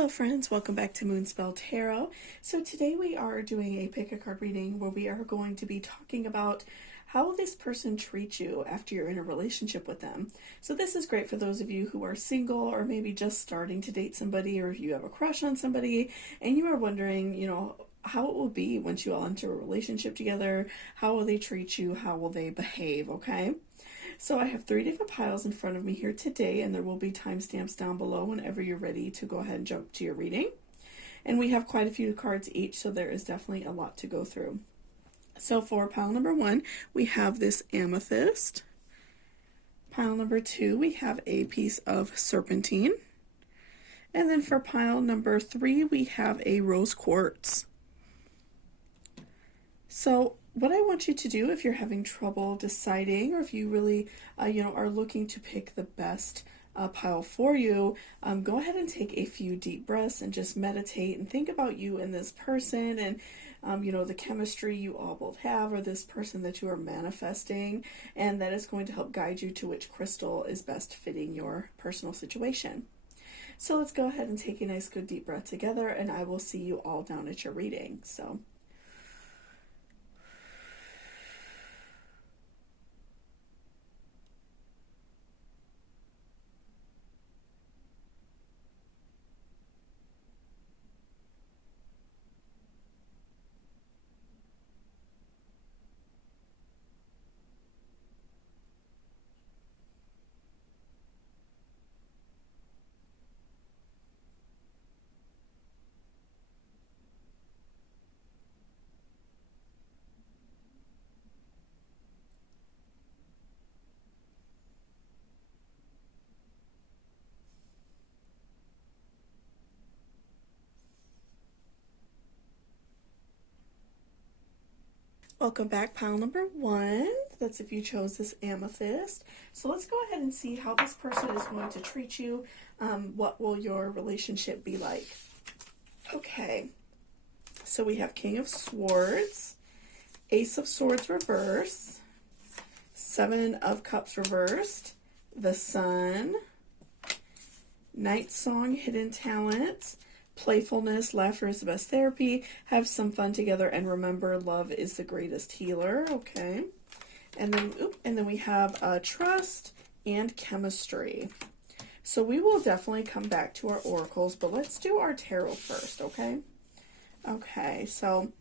Hello friends, welcome back to Moonspell Tarot. So today we are doing a pick a card reading where we are going to be talking about how will this person treat you after you're in a relationship with them. So this is great for those of you who are single or maybe just starting to date somebody, or if you have a crush on somebody and you are wondering, how it will be once you all enter a relationship together. How will they treat you? How will they behave? Okay. So I have 3 different piles in front of me here today, and there will be timestamps down below whenever you're ready to go ahead and jump to your reading. And we have quite a few cards each, so there is definitely a lot to go through. So for pile number 1, we have this amethyst. Pile number 2, we have a piece of serpentine. And then for pile number 3, we have a rose quartz. So what I want you to do, if you're having trouble deciding, or if you really, are looking to pick the best pile for you, go ahead and take a few deep breaths and just meditate and think about you and this person and, the chemistry you all both have, or this person that you are manifesting, and that is going to help guide you to which crystal is best fitting your personal situation. So let's go ahead and take a nice good deep breath together, and I will see you all down at your reading. So welcome back, pile number 1. That's if you chose this amethyst. So let's go ahead and see how this person is going to treat you. What will your relationship be like? Okay, so we have King of Swords, Ace of Swords reverse, 7 of Cups reversed, the Sun, Night Song, Hidden Talents, playfulness, laughter is the best therapy, have some fun together, and remember, love is the greatest healer. Okay, and then we have trust and chemistry. So we will definitely come back to our oracles, but let's do our tarot first. Okay, so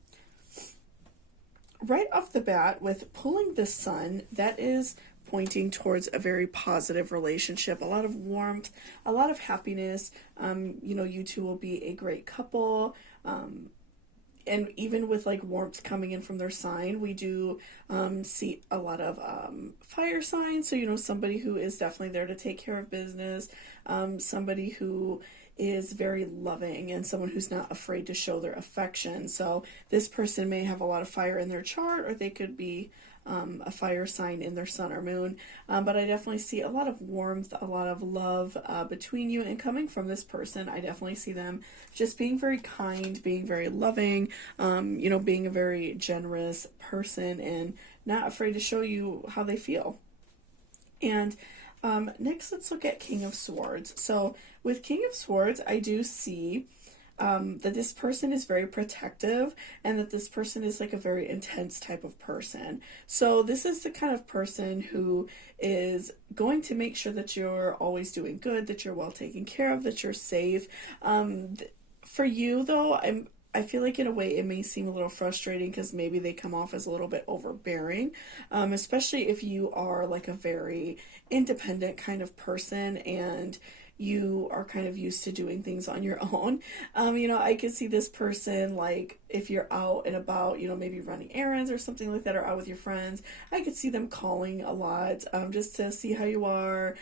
right off the bat, with pulling the Sun, that is pointing towards a very positive relationship, a lot of warmth, a lot of happiness. You two will be a great couple. And even with like warmth coming in from their sign, we do see a lot of fire signs. So, somebody who is definitely there to take care of business, somebody who is very loving, and someone who's not afraid to show their affection. So this person may have a lot of fire in their chart, or they could be a fire sign in their sun or moon. But I definitely see a lot of warmth, a lot of love between you, and coming from this person, I definitely see them just being very kind, being very loving, being a very generous person and not afraid to show you how they feel. And next, let's look at King of Swords. So with King of Swords, I do see that this person is very protective, and that this person is like a very intense type of person. So this is the kind of person who is going to make sure that you're always doing good, that you're well taken care of, that you're safe. For you though, I feel like in a way it may seem a little frustrating because maybe they come off as a little bit overbearing, especially if you are like a very independent kind of person and you are kind of used to doing things on your own. I could see this person, like, if you're out and about, maybe running errands or something like that, or out with your friends, I could see them calling a lot, just to see how you are,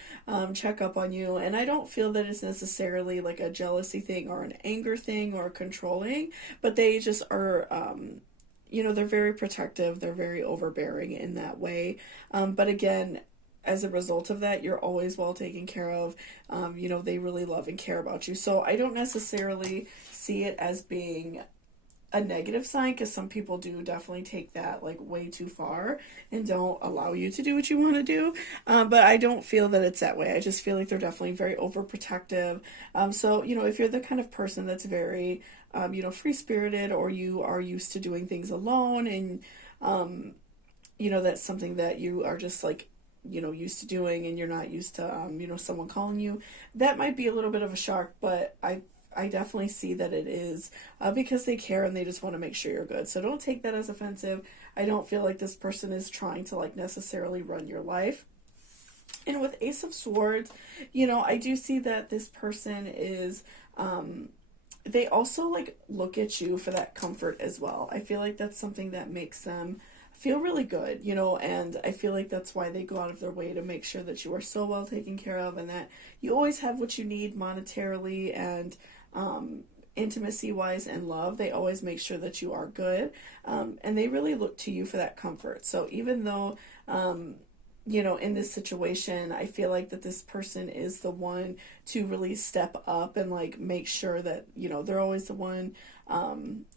check up on you. And I don't feel that it's necessarily like a jealousy thing or an anger thing or controlling, but they just are, they're very protective, they're very overbearing in that way. But again, as a result of that, you're always well taken care of. They really love and care about you. So I don't necessarily see it as being a negative sign, because some people do definitely take that like way too far and don't allow you to do what you want to do. But I don't feel that it's that way. I just feel like they're definitely very overprotective. So, if you're the kind of person that's very, free spirited, or you are used to doing things alone, and, that's something that you are just like, used to doing, and you're not used to, someone calling you, that might be a little bit of a shock, but I definitely see that it is because they care and they just want to make sure you're good. So don't take that as offensive. I don't feel like this person is trying to like necessarily run your life. And with Ace of Swords, I do see that this person is, they also like look at you for that comfort as well. I feel like that's something that makes them feel really good, and I feel like that's why they go out of their way to make sure that you are so well taken care of, and that you always have what you need monetarily and intimacy wise and love. They always make sure that you are good, and they really look to you for that comfort. So even though in this situation, I feel like that this person is the one to really step up and like make sure that, they're always the one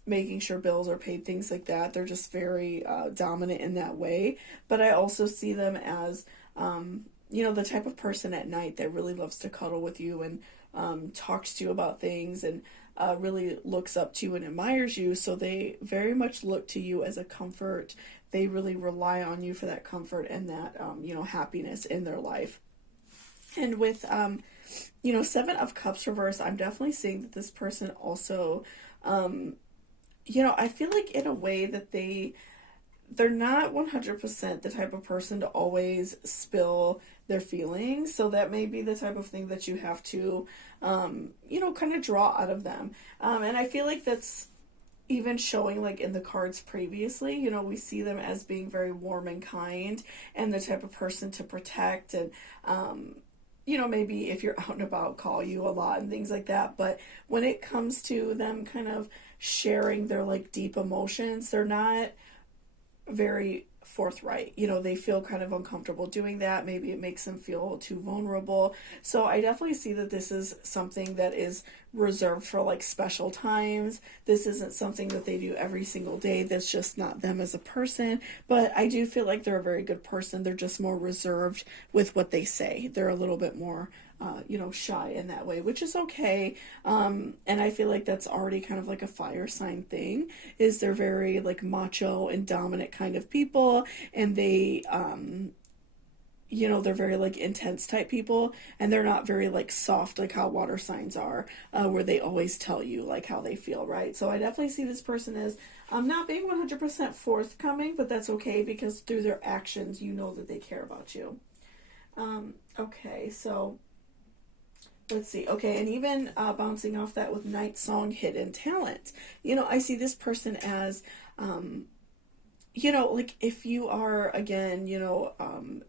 making sure bills are paid, things like that. They're just very dominant in that way. But I also see them as, the type of person at night that really loves to cuddle with you and talks to you about things, and really looks up to you and admires you. So they very much look to you as a comfort. They really rely on you for that comfort and that, happiness in their life. And with, Seven of Cups reverse, I'm definitely seeing that this person also, I feel like in a way that they're not 100% the type of person to always spill their feelings. So that may be the type of thing that you have to, kind of draw out of them. And I feel like that's even showing like in the cards previously. We see them as being very warm and kind and the type of person to protect, and, maybe if you're out and about, call you a lot and things like that. But when it comes to them kind of sharing their like deep emotions, they're not very forthright. They feel kind of uncomfortable doing that. Maybe it makes them feel too vulnerable. So I definitely see that this is something that is reserved for like special times. This isn't something that they do every single day. That's just not them as a person. But I do feel like they're a very good person. They're just more reserved with what they say. They're a little bit more shy in that way, which is okay. And I feel like that's already kind of like a fire sign thing, is they're very like macho and dominant kind of people, and they, they're very like intense type people, and they're not very like soft like how water signs are, where they always tell you like how they feel, right? So I definitely see this person as not being 100% forthcoming, but that's okay, because through their actions, that they care about you. Okay, so let's see. Okay, and even bouncing off that with Night Song, hidden talent. I see this person as, like if you are, again,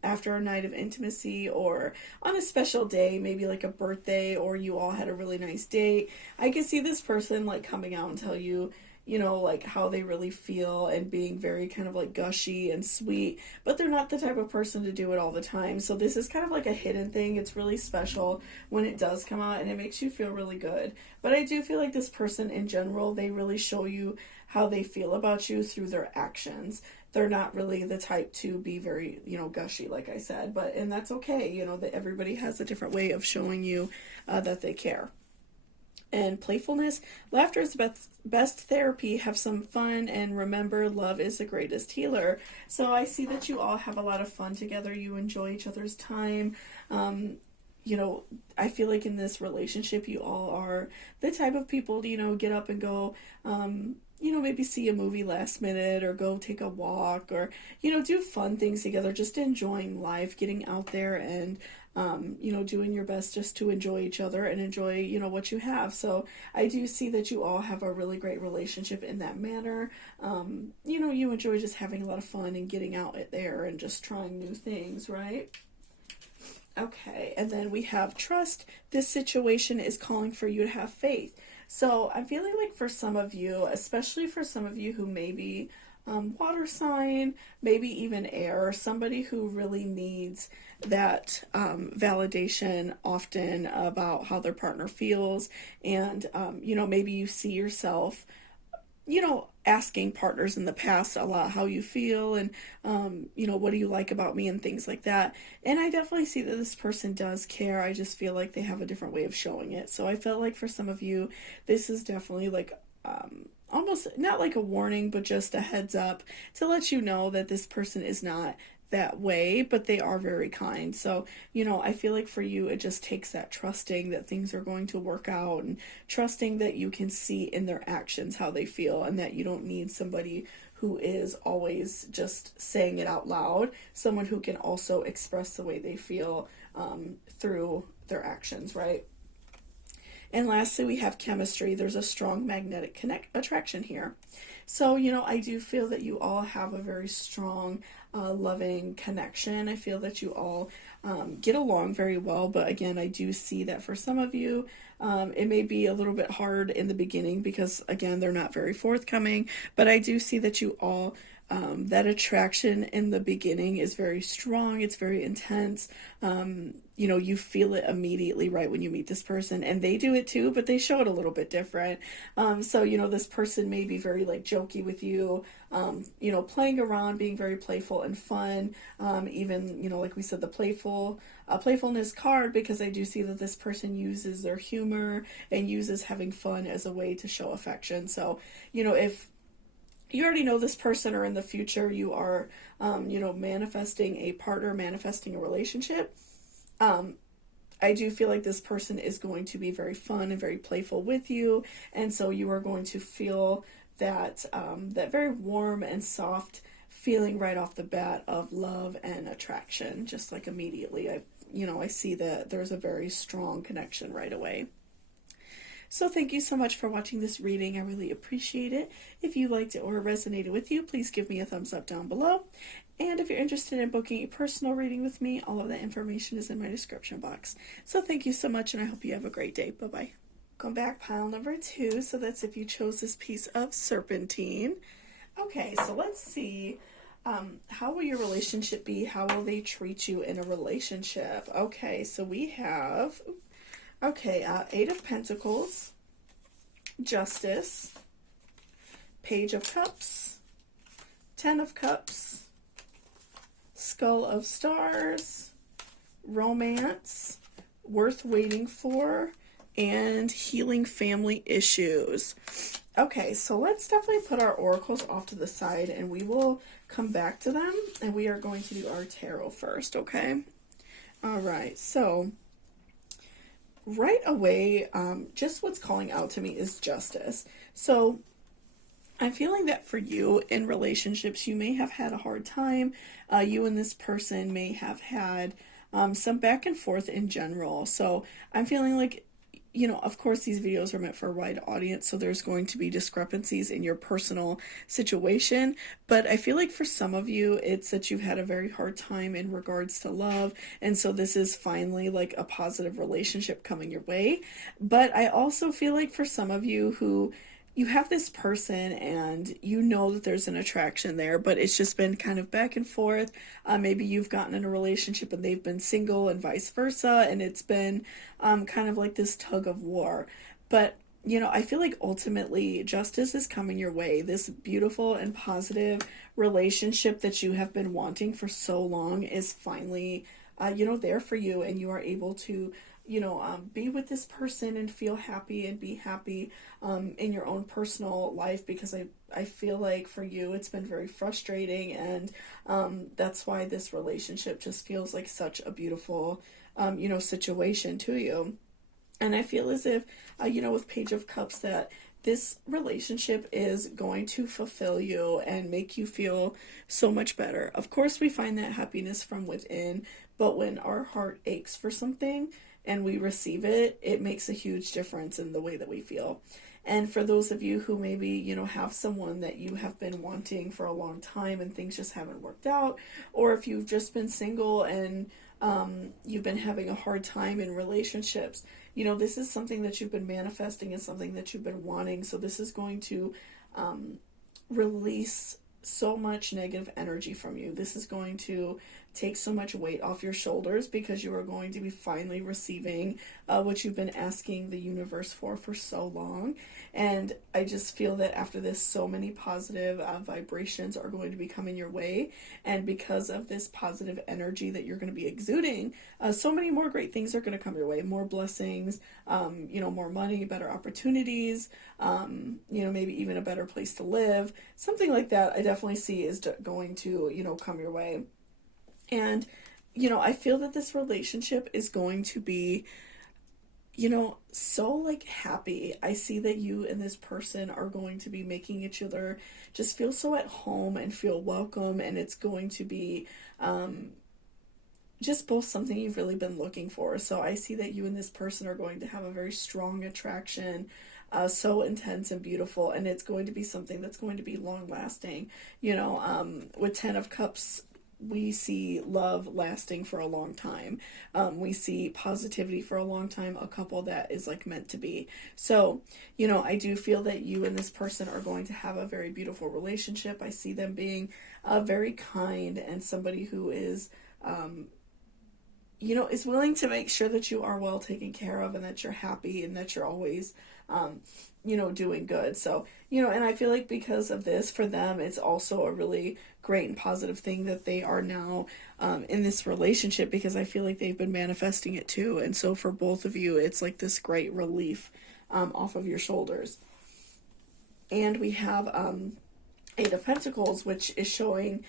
after a night of intimacy or on a special day, maybe like a birthday, or you all had a really nice date, I can see this person like coming out and tell you, like how they really feel, and being very kind of like gushy and sweet, but they're not the type of person to do it all the time. So this is kind of like a hidden thing. It's really special when it does come out, and it makes you feel really good. But I do feel like this person in general, they really show you how they feel about you through their actions. They're not really the type to be very, gushy, like I said, and that's okay. That everybody has a different way of showing you that they care. And playfulness, laughter is the best therapy. Have some fun, and remember, love is the greatest healer. So I see that you all have a lot of fun together. You enjoy each other's time. I feel like in this relationship, you all are the type of people to, get up and go, maybe see a movie last minute, or go take a walk, or, do fun things together, just enjoying life, getting out there, and, doing your best just to enjoy each other and enjoy, what you have. So I do see that you all have a really great relationship in that manner. You enjoy just having a lot of fun and getting out there and just trying new things, right? Okay, and then we have trust. This situation is calling for you to have faith. So I'm feeling like for some of you, especially for some of you who maybe water sign, maybe even air, somebody who really needs that validation often about how their partner feels, and maybe you see yourself asking partners in the past a lot how you feel and, what do you like about me and things like that. And I definitely see that this person does care. I just feel like they have a different way of showing it. So I felt like for some of you, this is definitely like, almost not like a warning, but just a heads up to let you know that this person is not that way, but they are very kind. So, I feel like for you, it just takes that trusting that things are going to work out and trusting that you can see in their actions how they feel and that you don't need somebody who is always just saying it out loud, someone who can also express the way they feel through their actions, right? And lastly, we have chemistry. There's a strong magnetic attraction here. So, I do feel that you all have a very strong, loving connection. I feel that you all get along very well. But again, I do see that for some of you, it may be a little bit hard in the beginning because, again, they're not very forthcoming. But I do see that you all that attraction in the beginning is very strong. It's very intense. You feel it immediately right when you meet this person, and they do it too, but they show it a little bit different. So, this person may be very like jokey with you, playing around, being very playful and fun. Even, like we said, the playfulness card, because I do see that this person uses their humor and uses having fun as a way to show affection. So, if you already know this person or in the future you are, manifesting a partner, manifesting a relationship, I do feel like this person is going to be very fun and very playful with you. And so you are going to feel that, that very warm and soft feeling right off the bat of love and attraction, just like immediately. I see that there's a very strong connection right away. So thank you so much for watching this reading. I really appreciate it. If you liked it or resonated with you, please give me a thumbs up down below. And if you're interested in booking a personal reading with me, all of that information is in my description box. So thank you so much, and I hope you have a great day. Bye-bye. Come back, pile number 2. So that's if you chose this piece of serpentine. Okay, so let's see. How will your relationship be? How will they treat you in a relationship? Okay, so we have... Okay, 8 of Pentacles, Justice, Page of Cups, 10 of Cups, Skull of Stars, Romance, Worth Waiting For, and Healing Family Issues. Okay, so let's definitely put our oracles off to the side and we will come back to them, and we are going to do our tarot first, okay? All right, so... right away, just what's calling out to me is justice. So I'm feeling that for you in relationships, you may have had a hard time. You and this person may have had some back and forth in general. So I'm feeling like, of course, these videos are meant for a wide audience, so there's going to be discrepancies in your personal situation. But I feel like for some of you, it's that you've had a very hard time in regards to love, and so this is finally like a positive relationship coming your way. But I also feel like for some of you who you have this person and you know that there's an attraction there, but it's just been kind of back and forth. Maybe you've gotten in a relationship and they've been single and vice versa, and it's been kind of like this tug of war. But, I feel like ultimately justice is coming your way. This beautiful and positive relationship that you have been wanting for so long is finally, there for you, and you are able to be with this person and feel happy and be happy in your own personal life, because I feel like for you it's been very frustrating, and that's why this relationship just feels like such a beautiful situation to you. And I feel as if with Page of Cups that this relationship is going to fulfill you and make you feel so much better. Of course, we find that happiness from within, but when our heart aches for something and we receive it, it makes a huge difference in the way that we feel. And for those of you who maybe, have someone that you have been wanting for a long time and things just haven't worked out, or if you've just been single and you've been having a hard time in relationships, this is something that you've been manifesting and something that you've been wanting. So this is going to release so much negative energy from you. This is going to take so much weight off your shoulders, because you are going to be finally receiving what you've been asking the universe for so long. And I just feel that after this, so many positive vibrations are going to be coming your way. And because of this positive energy that you're going to be exuding, so many more great things are going to come your way. More blessings, more money, better opportunities, maybe even a better place to live. Something like that I definitely see is going to, come your way. And, I feel that this relationship is going to be, so like happy. I see that you and this person are going to be making each other just feel so at home and feel welcome. And it's going to be, just both something you've really been looking for. So I see that you and this person are going to have a very strong attraction, so intense and beautiful, and it's going to be something that's going to be long lasting. With 10 of Cups, we see love lasting for a long time. We see positivity for a long time, a couple that is like meant to be. So, I do feel that you and this person are going to have a very beautiful relationship. I see them being very kind and somebody who is, is willing to make sure that you are well taken care of and that you're happy and that you're always, doing good. So, and I feel like because of this, for them, it's also a really great and positive thing that they are now in this relationship, because I feel like they've been manifesting it too. And so for both of you, it's like this great relief off of your shoulders. And we have Eight of Pentacles, which is showing,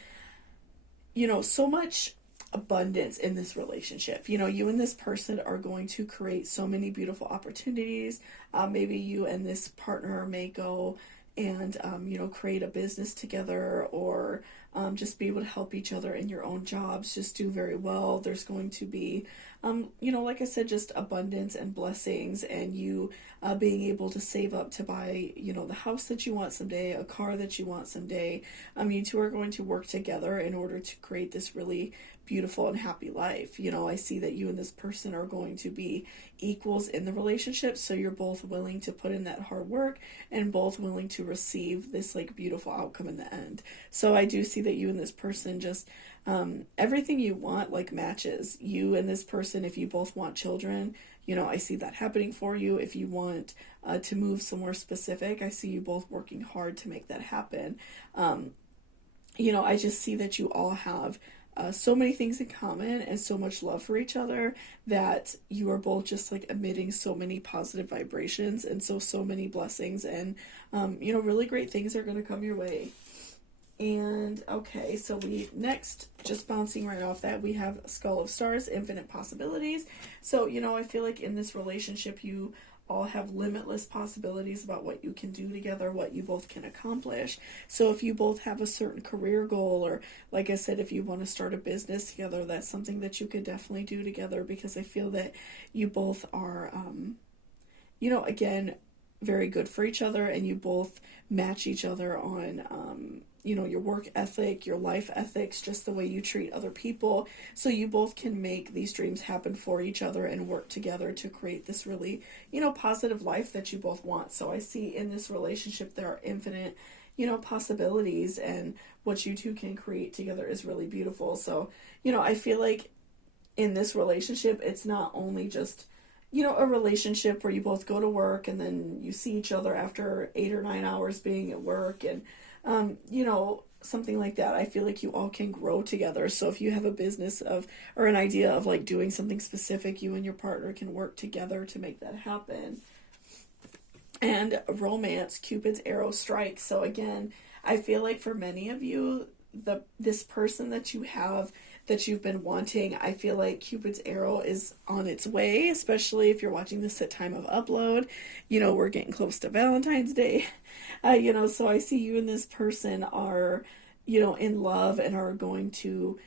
so much abundance in this relationship. You and this person are going to create so many beautiful opportunities. Maybe you and this partner may go and, create a business together, or just be able to help each other in your own jobs, just do very well. There's going to be, like I said, just abundance and blessings, and you being able to save up to buy, the house that you want someday, a car that you want someday. You two are going to work together in order to create this really beautiful and happy life. I see that you and this person are going to be equals in the relationship, so you're both willing to put in that hard work and both willing to receive this like beautiful outcome in the end. So I do see that you and this person just everything you want like matches. You and this person, if you both want children, I see that happening for you. If you want to move somewhere specific, I see you both working hard to make that happen. I just see that you all have so many things in common and so much love for each other, that you are both just like emitting so many positive vibrations, and so many blessings, and really great things are going to come your way. And okay, so we next, just bouncing right off that, we have Skull of Stars, infinite possibilities. So I feel like in this relationship you all have limitless possibilities about what you can do together, what you both can accomplish. So if you both have a certain career goal, or like I said, if you want to start a business together, that's something that you could definitely do together, because I feel that you both are, again, very good for each other, and you both match each other on, your work ethic, your life ethics, just the way you treat other people. So you both can make these dreams happen for each other and work together to create this really, positive life that you both want. So I see in this relationship there are infinite, possibilities, and what you two can create together is really beautiful. So, I feel like in this relationship, it's not only just, a relationship where you both go to work and then you see each other after 8 or 9 hours being at work, and something like that. I feel like you all can grow together. So if you have a business or an idea of like doing something specific, you and your partner can work together to make that happen. And romance, Cupid's arrow strikes. So again, I feel like for many of you, this person that you have, that you've been wanting, I feel like Cupid's arrow is on its way, especially if you're watching this at time of upload. We're getting close to Valentine's Day. So I see you and this person are, in love, and are going to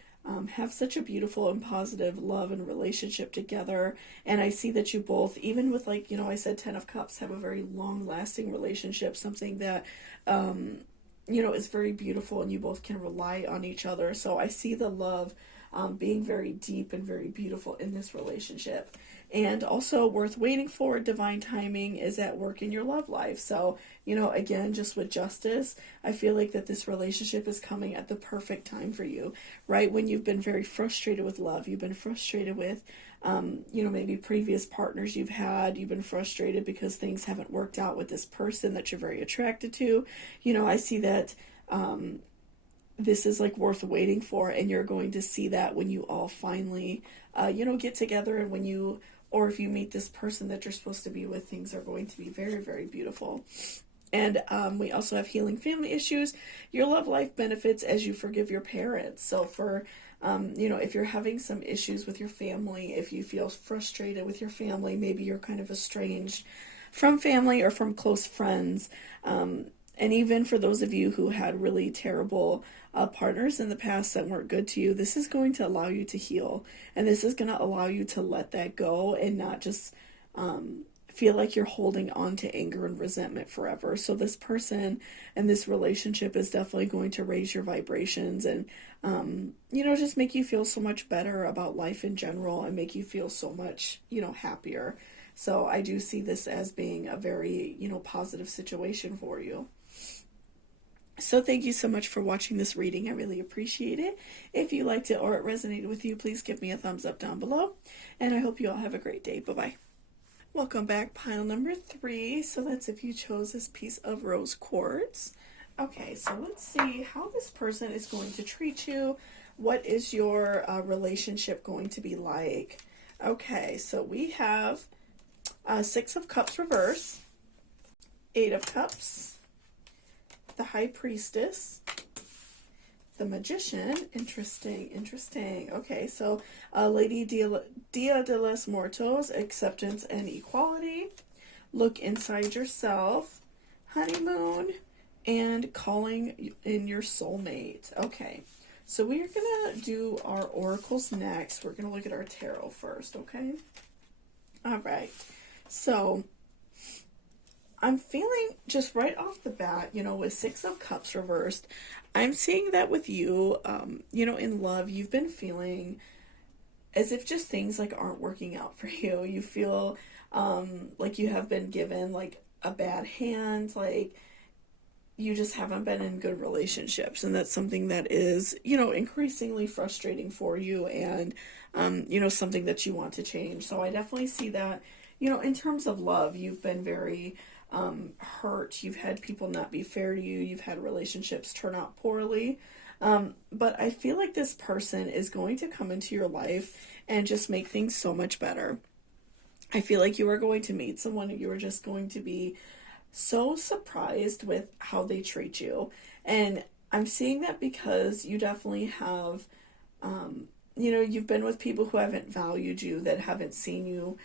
have such a beautiful and positive love and relationship together. And I see that you both, even with like, I said 10 of Cups, have a very long lasting relationship, something that, is very beautiful, and you both can rely on each other. So I see the love being very deep and very beautiful in this relationship. And also worth waiting for, divine timing is at work in your love life. So, again, just with justice, I feel like that this relationship is coming at the perfect time for you, right? When you've been very frustrated with love, you've been frustrated with, maybe previous partners you've had, you've been frustrated because things haven't worked out with this person that you're very attracted to. I see that this is like worth waiting for, and you're going to see that when you all finally, get together, and or if you meet this person that you're supposed to be with, things are going to be very, very beautiful. And we also have healing family issues. Your love life benefits as you forgive your parents. So for, if you're having some issues with your family, if you feel frustrated with your family, maybe you're kind of estranged from family or from close friends. And even for those of you who had really terrible partners in the past that weren't good to you, this is going to allow you to heal. And this is going to allow you to let that go and not just feel like you're holding on to anger and resentment forever. So this person and this relationship is definitely going to raise your vibrations and, just make you feel so much better about life in general and make you feel so much, happier. So I do see this as being a very, positive situation for you. So thank you so much for watching this reading. I really appreciate it. If you liked it or it resonated with you, please give me a thumbs up down below. And I hope you all have a great day. Bye-bye. Welcome back, pile number 3. So that's if you chose this piece of rose quartz. Okay, so let's see how this person is going to treat you. What is your relationship going to be like? Okay, so we have 6 of Cups reverse, 8 of Cups, the High Priestess, the Magician. Interesting. Okay, so Lady Dia de los Muertos, acceptance and equality, look inside yourself, honeymoon, and calling in your soulmate. Okay, so we're going to do our oracles next. We're going to look at our tarot first, okay? All right, so I'm feeling just right off the bat, with 6 of Cups reversed, I'm seeing that with you, in love, you've been feeling as if just things like aren't working out for you. You feel like you have been given like a bad hand, like you just haven't been in good relationships. And that's something that is, increasingly frustrating for you and, something that you want to change. So I definitely see that, in terms of love, you've been very hurt. You've had people not be fair to you. You've had relationships turn out poorly. But I feel like this person is going to come into your life and just make things so much better. I feel like you are going to meet someone and you are just going to be so surprised with how they treat you. And I'm seeing that because you definitely have, you've been with people who haven't valued you, that haven't seen you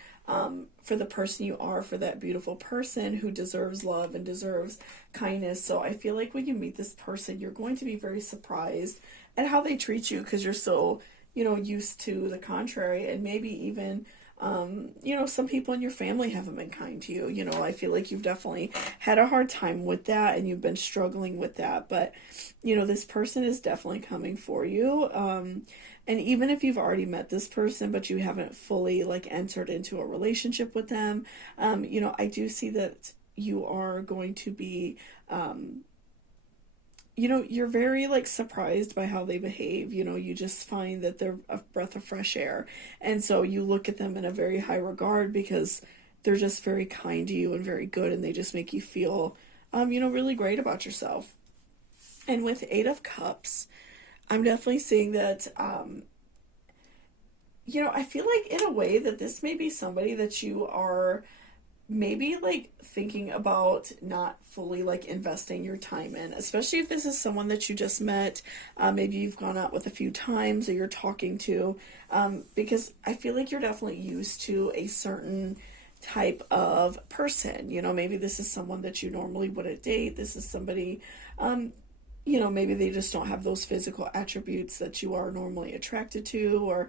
for the person you are, for that beautiful person who deserves love and deserves kindness. So I feel like when you meet this person, you're going to be very surprised at how they treat you because you're so, used to the contrary. And maybe even, some people in your family haven't been kind to you. I feel like you've definitely had a hard time with that and you've been struggling with that. But, this person is definitely coming for you. And even if you've already met this person, but you haven't fully entered into a relationship with them, I do see that you are going to be, you're very surprised by how they behave. You just find that they're a breath of fresh air. And so you look at them in a very high regard because they're just very kind to you and very good. And they just make you feel, really great about yourself. And with 8 of Cups, I'm definitely seeing that, I feel like in a way that this may be somebody that you are maybe thinking about not fully investing your time in, especially if this is someone that you just met, maybe you've gone out with a few times or you're talking to, because I feel like you're definitely used to a certain type of person. Maybe this is someone that you normally wouldn't date. This is somebody, maybe they just don't have those physical attributes that you are normally attracted to, or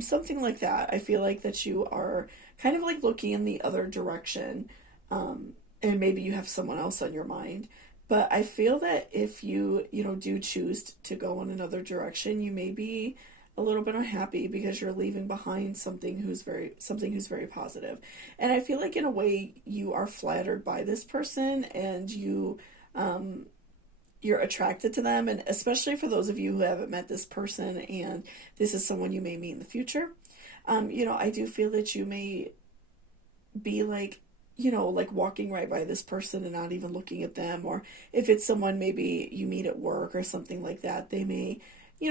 something like that. I feel like that you are kind of looking in the other direction, and maybe you have someone else on your mind. But I feel that if you, do choose to go in another direction, you may be a little bit unhappy because you're leaving behind something who's very positive. And I feel like in a way you are flattered by this person, and you're attracted to them. And especially for those of you who haven't met this person and this is someone you may meet in the future, I do feel that you may be like, like walking right by this person and not even looking at them. Or if it's someone maybe you meet at work or something like that, they may,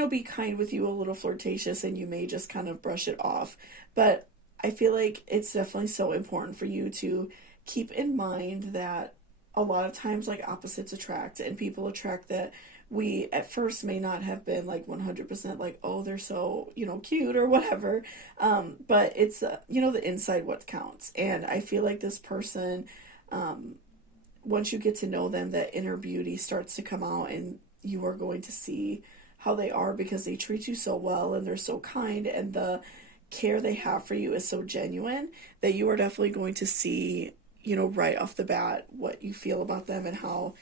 be kind with you, a little flirtatious, and you may just kind of brush it off. But I feel like it's definitely so important for you to keep in mind that a lot of times, like, opposites attract, and people attract that we at first may not have been like 100% like, oh, they're so, cute or whatever. But it's, the inside what counts. And I feel like this person, once you get to know them, that inner beauty starts to come out, and you are going to see how they are, because they treat you so well and they're so kind, and the care they have for you is so genuine, that you are definitely going to see, right off the bat what you feel about them, and how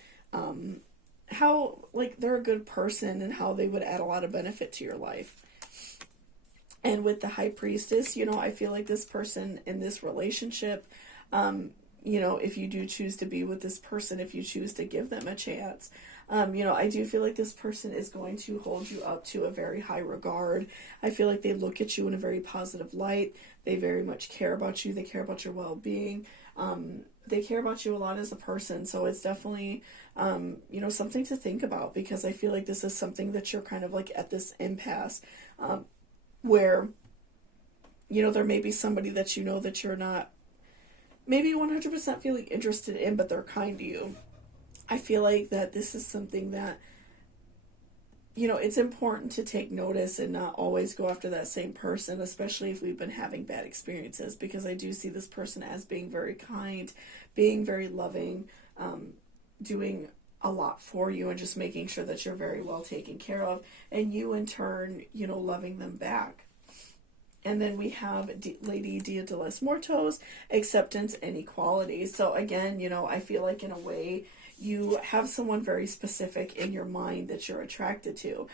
like they're a good person, and how they would add a lot of benefit to your life. And with the High Priestess, I feel like this person in this relationship, if you do choose to be with this person, if you choose to give them a chance, I do feel like this person is going to hold you up to a very high regard. I feel like they look at you in a very positive light. They very much care about you. They care about your well-being. They care about you a lot as a person. So it's definitely, something to think about, because I feel like this is something that you're kind of like at this impasse, where, there may be somebody that that you're not maybe 100% feeling interested in, but they're kind to you. I feel like that this is something that, it's important to take notice and not always go after that same person, especially if we've been having bad experiences, because I do see this person as being very kind, being very loving, doing a lot for you, and just making sure that you're very well taken care of, and you in turn, loving them back. And then we have Lady Dia de los Muertos, acceptance and equality. So again, I feel like in a way you have someone very specific in your mind that you're attracted to.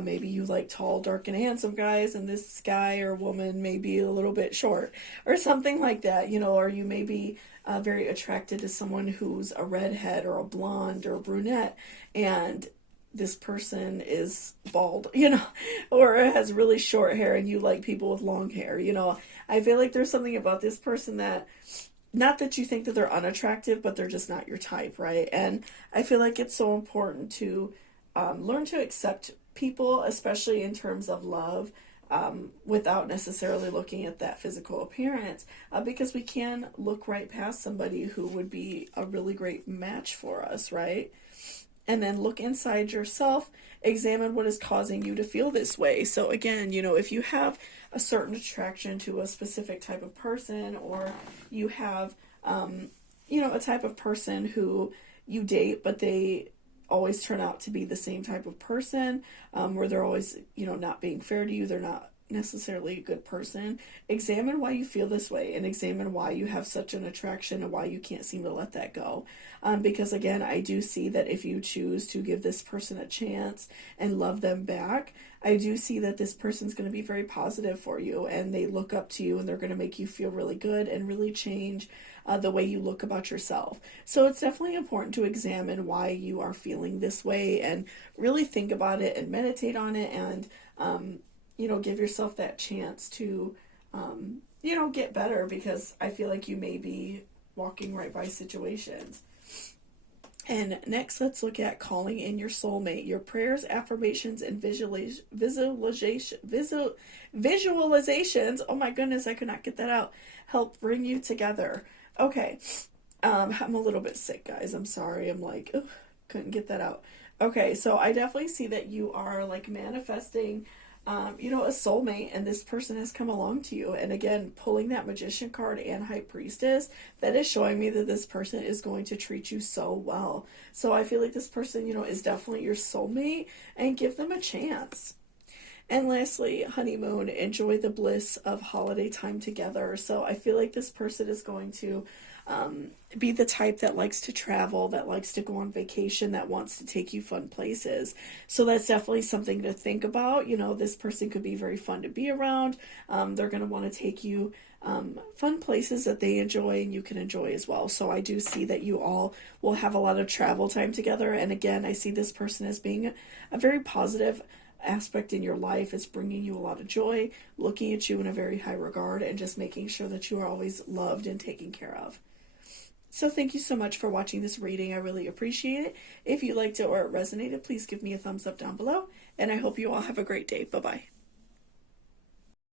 Maybe you like tall, dark, and handsome guys, and this guy or woman may be a little bit short or something like that, or you may be very attracted to someone who's a redhead or a blonde or a brunette, and this person is bald, or has really short hair, and you like people with long hair, I feel like there's something about this person that, not that you think that they're unattractive, but they're just not your type, right? And I feel like it's so important to learn to accept people, especially in terms of love, without necessarily looking at that physical appearance, because we can look right past somebody who would be a really great match for us, right? And then look inside yourself, examine what is causing you to feel this way. So again, if you have a certain attraction to a specific type of person, or you have, a type of person who you date, but they always turn out to be the same type of person, where they're always, not being fair to you, they're not necessarily a good person, examine why you feel this way, and examine why you have such an attraction and why you can't seem to let that go. Because again, I do see that if you choose to give this person a chance and love them back, I do see that this person's going to be very positive for you, and they look up to you, and they're going to make you feel really good and really change the way you look about yourself. So it's definitely important to examine why you are feeling this way, and really think about it and meditate on it, and give yourself that chance to, get better, because I feel like you may be walking right by situations. And next, let's look at calling in your soulmate. Your prayers, affirmations, and visualizations, oh my goodness, I could not get that out, help bring you together. Okay, I'm a little bit sick, guys. I'm sorry. I'm like, couldn't get that out. Okay, so I definitely see that you are like manifesting a soulmate, and this person has come along to you. And again, pulling that Magician card and High Priestess, that is showing me that this person is going to treat you so well. So I feel like this person, is definitely your soulmate, and give them a chance. And lastly, honeymoon, enjoy the bliss of holiday time together. So I feel like this person is going to be the type that likes to travel, that likes to go on vacation, that wants to take you fun places. So that's definitely something to think about. You know, this person could be very fun to be around. They're going to want to take you fun places that they enjoy and you can enjoy as well. So I do see that you all will have a lot of travel time together. And again, I see this person as being a very positive aspect in your life. It's bringing you a lot of joy, looking at you in a very high regard, and just making sure that you are always loved and taken care of. So thank you so much for watching this reading. I really appreciate it. If you liked it or it resonated, please give me a thumbs up down below. And I hope you all have a great day. Bye-bye.